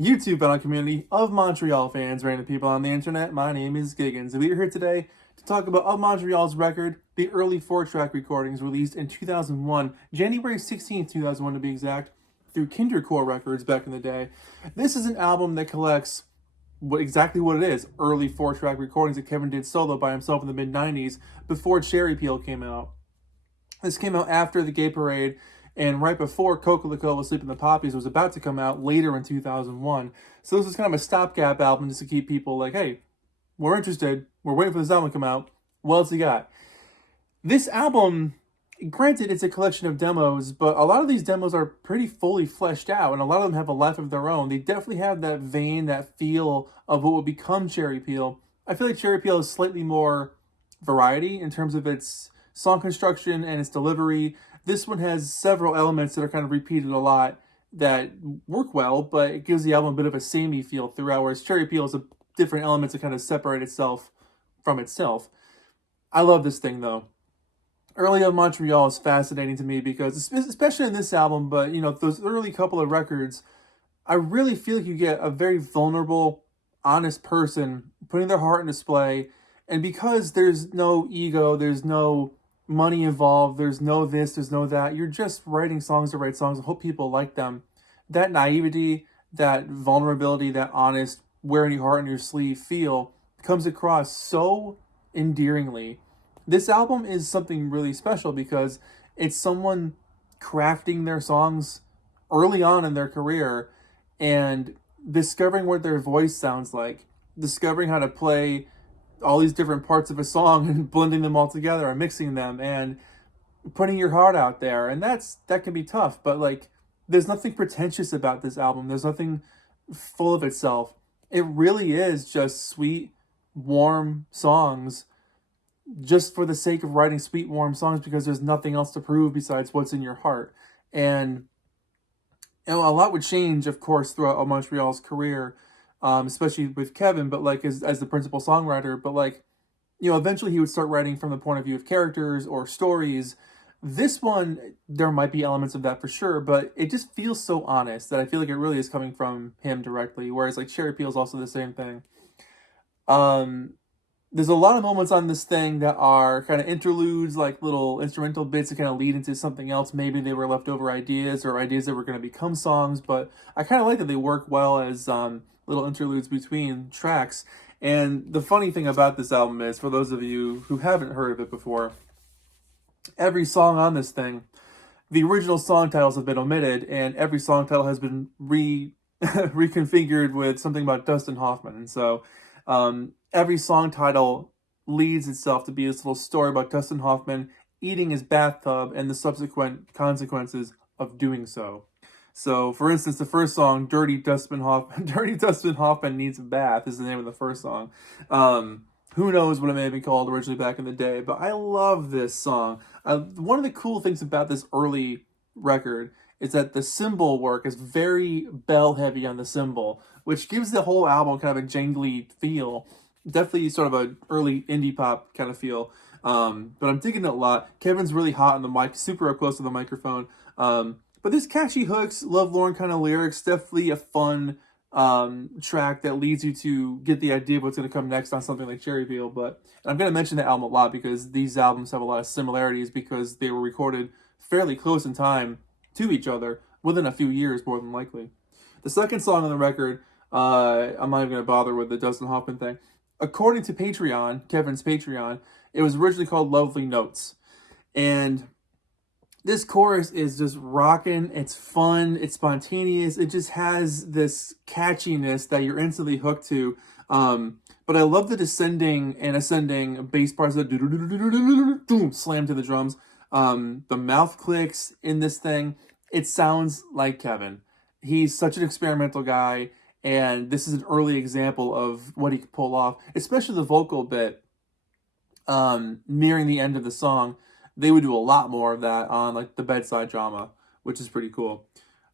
YouTube channel community of Montreal fans, random people on the internet. My name is Giggens, and we are here today to talk about Of Montreal's record, the early 4-track recordings released in 2001, January 16th, 2001 to be exact, through Kindercore Records back in the day. This is an album that collects exactly what it is, early 4-track recordings that Kevin did solo by himself in the mid-90s before Cherry Peel came out. This came out after the Gay Parade and right before Coco Sleep in the Poppies was about to come out later in 2001. So this was kind of a stopgap album just to keep people like, hey, we're interested. We're waiting for this album to come out. What else you got? This album, granted, it's a collection of demos, but a lot of these demos are pretty fully fleshed out, and a lot of them have a life of their own. They definitely have that vein, that feel of what would become Cherry Peel. I feel like Cherry Peel is slightly more variety in terms of its song construction and its delivery. This one has several elements that are kind of repeated a lot that work well, but it gives the album a bit of a samey feel throughout, whereas Cherry Peel is a different elements that kind of separate itself from itself. I love this thing, though. Early of Montreal is fascinating to me because, especially in this album, but, you know, those early couple of records, I really feel like you get a very vulnerable, honest person putting their heart on display. And because there's no ego, there's no money involved, there's no this, there's no that, you're just writing songs to write songs and hope people like them. That naivety, that vulnerability, that honest, wearing your heart on your sleeve feel comes across so endearingly. This album is something really special because it's someone crafting their songs early on in their career and discovering what their voice sounds like, discovering how to play all these different parts of a song and blending them all together and mixing them and putting your heart out there. And that can be tough, but like there's nothing pretentious about this album. There's nothing full of itself. It really is just sweet, warm songs just for the sake of writing sweet, warm songs because there's nothing else to prove besides what's in your heart. And you know, a lot would change, of course, throughout Montreal's career, especially with Kevin, but like as the principal songwriter. But like, you know, eventually he would start writing from the point of view of characters or stories. This one, there might be elements of that for sure, but it just feels so honest that I feel like it really is coming from him directly. Whereas like Cherry Peel is also the same thing. There's a lot of moments on this thing that are kind of interludes, like little instrumental bits that kind of lead into something else. Maybe they were leftover ideas or ideas that were going to become songs, but I kind of like that they work well as little interludes between tracks. And the funny thing about this album is, for those of you who haven't heard of it before, every song on this thing, the original song titles have been omitted, and every song title has been reconfigured with something about Dustin Hoffman. And so every song title leads itself to be this little story about Dustin Hoffman eating his bathtub and the subsequent consequences of doing so. So, for instance, the first song, Dirty Dustin Hoffman Needs a Bath, is the name of the first song. Who knows what it may have been called originally back in the day, but I love this song. One of the cool things about this early record is that the cymbal work is very bell-heavy on the cymbal, which gives the whole album kind of a jangly feel. Definitely sort of an early indie pop kind of feel. But I'm digging it a lot. Kevin's really hot on the mic, super up close to the microphone. But there's catchy hooks, lovelorn kind of lyrics, definitely a fun track that leads you to get the idea of what's going to come next on something like Cherry Peel. But I'm going to mention the album a lot because these albums have a lot of similarities because they were recorded fairly close in time to each other within a few years, more than likely. The second song on the record, I'm not even going to bother with the Dustin Hoffman thing. According to Patreon, Kevin's Patreon, it was originally called Lovely Notes. And this chorus is just rocking. It's fun. It's spontaneous. It just has this catchiness that you're instantly hooked to. But I love the descending and ascending bass parts that slam to the drums. The mouth clicks in this thing. It sounds like Kevin. He's such an experimental guy, and this is an early example of what he could pull off, especially the vocal bit nearing the end of the song. They would do a lot more of that on like the Bedside Drama, which is pretty cool.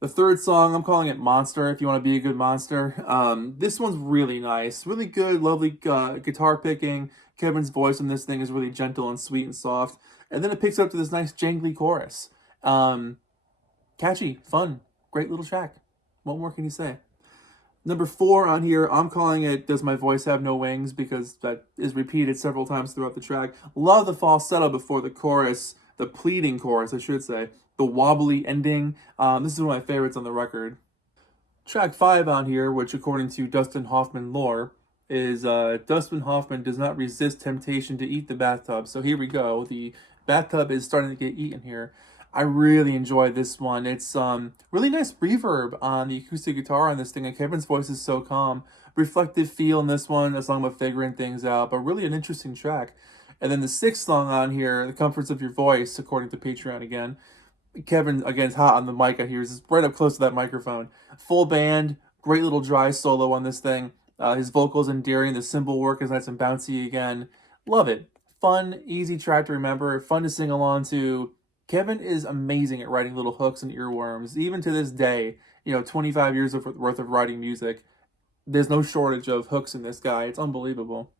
The third song, I'm calling it Monster, if you want to be a good monster. This one's really nice, really good, lovely guitar picking. Kevin's voice in this thing is really gentle and sweet and soft. And then it picks up to this nice jangly chorus. Catchy, fun, great little track. What more can you say? Number 4 on here, I'm calling it Does My Voice Have No Wings, because that is repeated several times throughout the track. Love the falsetto before the chorus, the pleading chorus, I should say. The wobbly ending. This is one of my favorites on the record. Track 5 on here, which according to Dustin Hoffman lore, is Dustin Hoffman does not resist temptation to eat the bathtub. So here we go. The bathtub is starting to get eaten here. I really enjoy this one. It's really nice reverb on the acoustic guitar on this thing, and Kevin's voice is so calm. Reflective feel in this one, as long as figuring things out, but really an interesting track. And then the 6th song on here, The Comforts of Your Voice, according to Patreon again. Kevin, again, is hot on the mic. I hear he's right up close to that microphone. Full band, great little dry solo on this thing. His vocals endearing. The cymbal work is nice and bouncy again. Love it. Fun, easy track to remember. Fun to sing along to. Kevin is amazing at writing little hooks and earworms. Even to this day, 25 years worth of writing music, there's no shortage of hooks in this guy. It's unbelievable.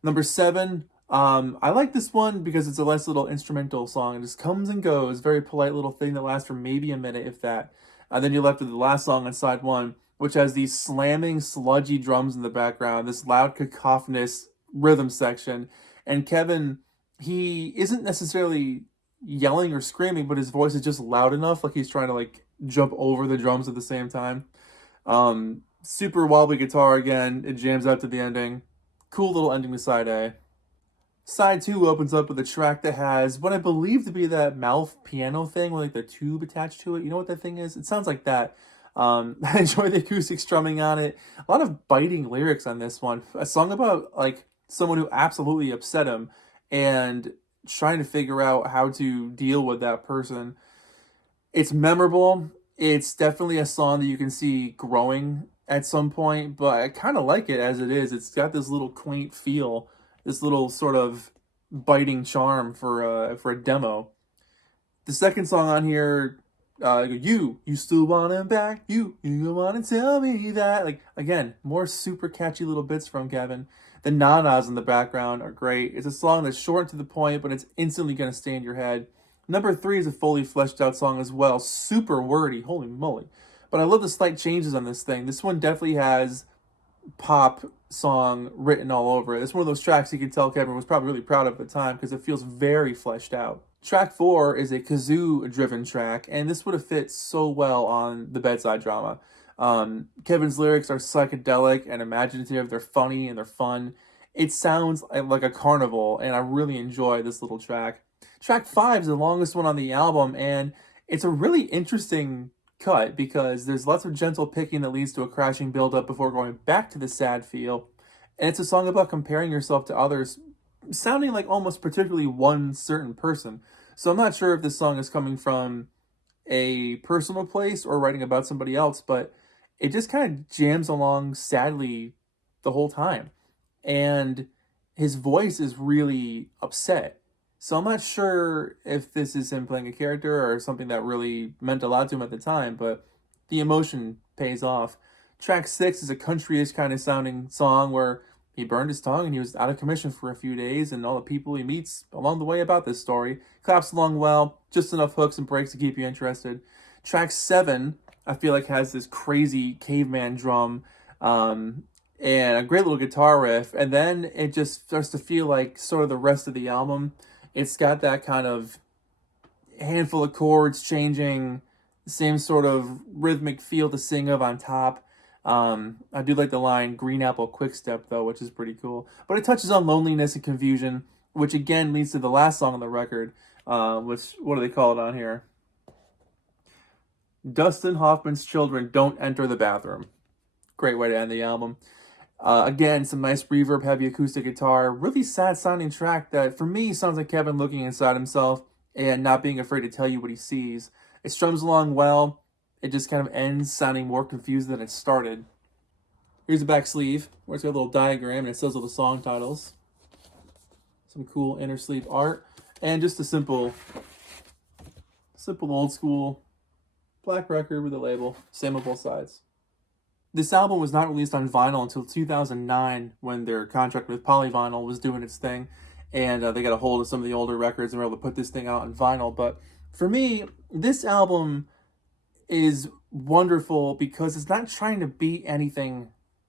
Number 7, I like this one because it's a nice little instrumental song. It just comes and goes. Very polite little thing that lasts for maybe a minute, if that. Then you're left with the last song on side 1, which has these slamming, sludgy drums in the background, this loud, cacophonous rhythm section. And Kevin, he isn't necessarily yelling or screaming, but his voice is just loud enough, like he's trying to jump over the drums at the same time. Super wobbly guitar again. It jams out to the ending. Cool little ending to side A. Side 2 opens up with a track that has what I believe to be that mouth piano thing with the tube attached to it. You know what that thing is? It sounds like that. I enjoy the acoustic strumming on it. A lot of biting lyrics on this one. A song about someone who absolutely upset him and trying to figure out how to deal with that person. It's memorable. It's definitely a song that you can see growing at some point, but I kind of like it as it is. It's got this little quaint feel, this little sort of biting charm for a demo. The second song on here, you still want him back, you want to tell me that. Again, more super catchy little bits from Kevin. The na-nas in the background are great. It's a song that's short to the point, but it's instantly going to stay in your head. Number 3 is a fully fleshed out song as well. Super wordy, holy moly. But I love the slight changes on this thing. This one definitely has pop song written all over it. It's one of those tracks you can tell Kevin was probably really proud of at the time because it feels very fleshed out. Track 4 is a kazoo-driven track, and this would have fit so well on the Bedside Drama. Kevin's lyrics are psychedelic and imaginative. They're funny and they're fun. It sounds like a carnival, and I really enjoy this little track. Track 5 is the longest one on the album, and it's a really interesting cut because there's lots of gentle picking that leads to a crashing build-up before going back to the sad feel. And it's a song about comparing yourself to others, sounding like almost particularly one certain person. So I'm not sure if this song is coming from a personal place or writing about somebody else, but it just kind of jams along sadly the whole time. And his voice is really upset. So I'm not sure if this is him playing a character or something that really meant a lot to him at the time, but the emotion pays off. Track 6 is a country-ish kind of sounding song where he burned his tongue and he was out of commission for a few days, and all the people he meets along the way about this story. Claps along well, just enough hooks and breaks to keep you interested. Track 7, I feel like, has this crazy caveman drum and a great little guitar riff, and then it just starts to feel like sort of the rest of the album. It's got that kind of handful of chords changing, same sort of rhythmic feel to sing of on top. I do like the line "Green Apple Quickstep" though, which is pretty cool. But it touches on loneliness and confusion, which again leads to the last song on the record. Which, what do they call it on here? Dustin Hoffman's children don't enter the bathroom. Great way to end the album. Again, some nice reverb, heavy acoustic guitar. Really sad sounding track that, for me, sounds like Kevin looking inside himself and not being afraid to tell you what he sees. It strums along well. It just kind of ends sounding more confused than it started. Here's the back sleeve, where it's got a little diagram and it says all the song titles. Some cool inner sleeve art. And just a simple old school black record with a label. Same on both sides. This album was not released on vinyl until 2009 when their contract with Polyvinyl was doing its thing. And they got a hold of some of the older records and were able to put this thing out on vinyl. But for me, this album is wonderful because it's not trying to be anything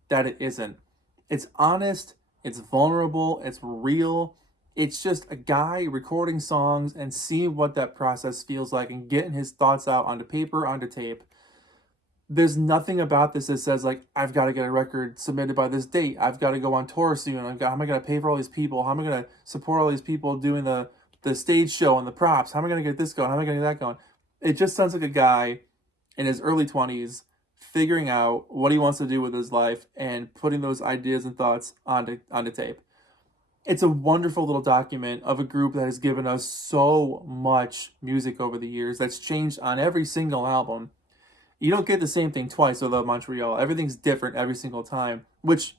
that it isn't. It's honest, it's vulnerable, it's real. It's just a guy recording songs and seeing what that process feels like and getting his thoughts out onto paper, onto tape. There's nothing about this that says like, I've got to get a record submitted by this date. I've got to go on tour soon. How am I going to pay for all these people? How am I going to support all these people doing the stage show and the props? How am I going to get this going? How am I going to get that going? It just sounds like a guy in his early 20s figuring out what he wants to do with his life and putting those ideas and thoughts onto tape. It's a wonderful little document of a group that has given us so much music over the years that's changed on every single album. You don't get the same thing twice with Montreal. Everything's different every single time, which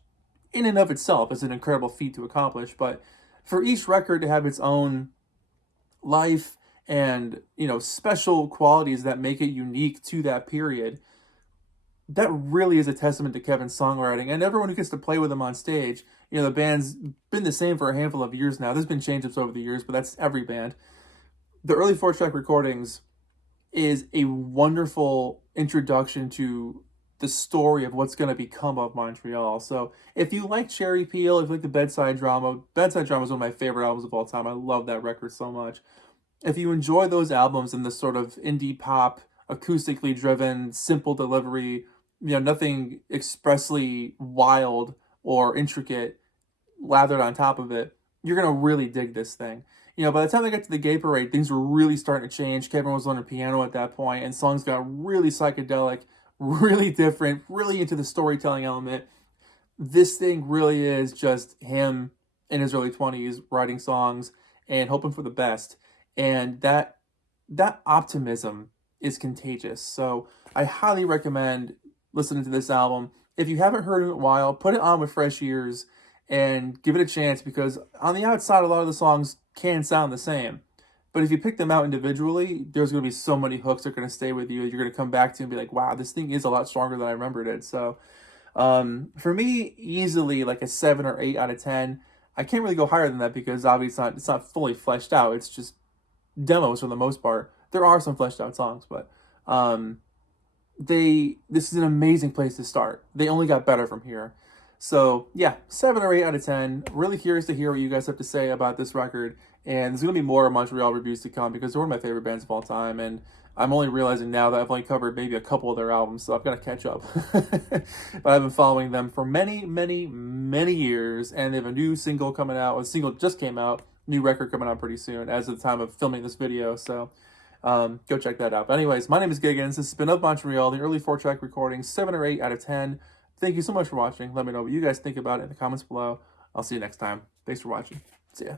in and of itself is an incredible feat to accomplish. But for each record to have its own life and, special qualities that make it unique to that period, that really is a testament to Kevin's songwriting and everyone who gets to play with him on stage. The band's been the same for a handful of years now. There's been change-ups over the years, but that's every band. The early 4-track recordings is a wonderful introduction to the story of what's going to become of Montreal. So if you like Cherry Peel, if you like the Bedside Drama is one of my favorite albums of all time. I love that record so much. If you enjoy those albums and the sort of indie pop, acoustically driven, simple delivery, nothing expressly wild or intricate lathered on top of it, you're going to really dig this thing. By the time they got to the Gay Parade, things were really starting to change. Kevin was learning piano at that point, and songs got really psychedelic, really different, really into the storytelling element. This thing really is just him in his early 20s writing songs and hoping for the best. And that optimism is contagious. So I highly recommend listening to this album. If you haven't heard it in a while, put it on with fresh ears and give it a chance, because on the outside, a lot of the songs can sound the same. But if you pick them out individually, there's going to be so many hooks that are going to stay with you. You're going to come back to and be like, wow, this thing is a lot stronger than I remembered it. So for me, easily like a 7 or 8 out of 10. I can't really go higher than that because obviously it's not fully fleshed out. It's just demos for the most part. There are some fleshed out songs, but this is an amazing place to start. They only got better from here. So yeah, 7 or 8 out of 10. Really curious to hear what you guys have to say about this record. And there's going to be more Montreal reviews to come because they're one of my favorite bands of all time. And I'm only realizing now that I've only covered maybe a couple of their albums, so I've got to catch up. But I've been following them for many, many, many years. And they have a new single coming out. A single just came out. New record coming out pretty soon as of the time of filming this video. So go check that out. But anyways, my name is Giggens. This has been Of Montreal, the early 4-track recording, 7 or 8 out of 10. Thank you so much for watching. Let me know what you guys think about it in the comments below. I'll see you next time. Thanks for watching. See ya.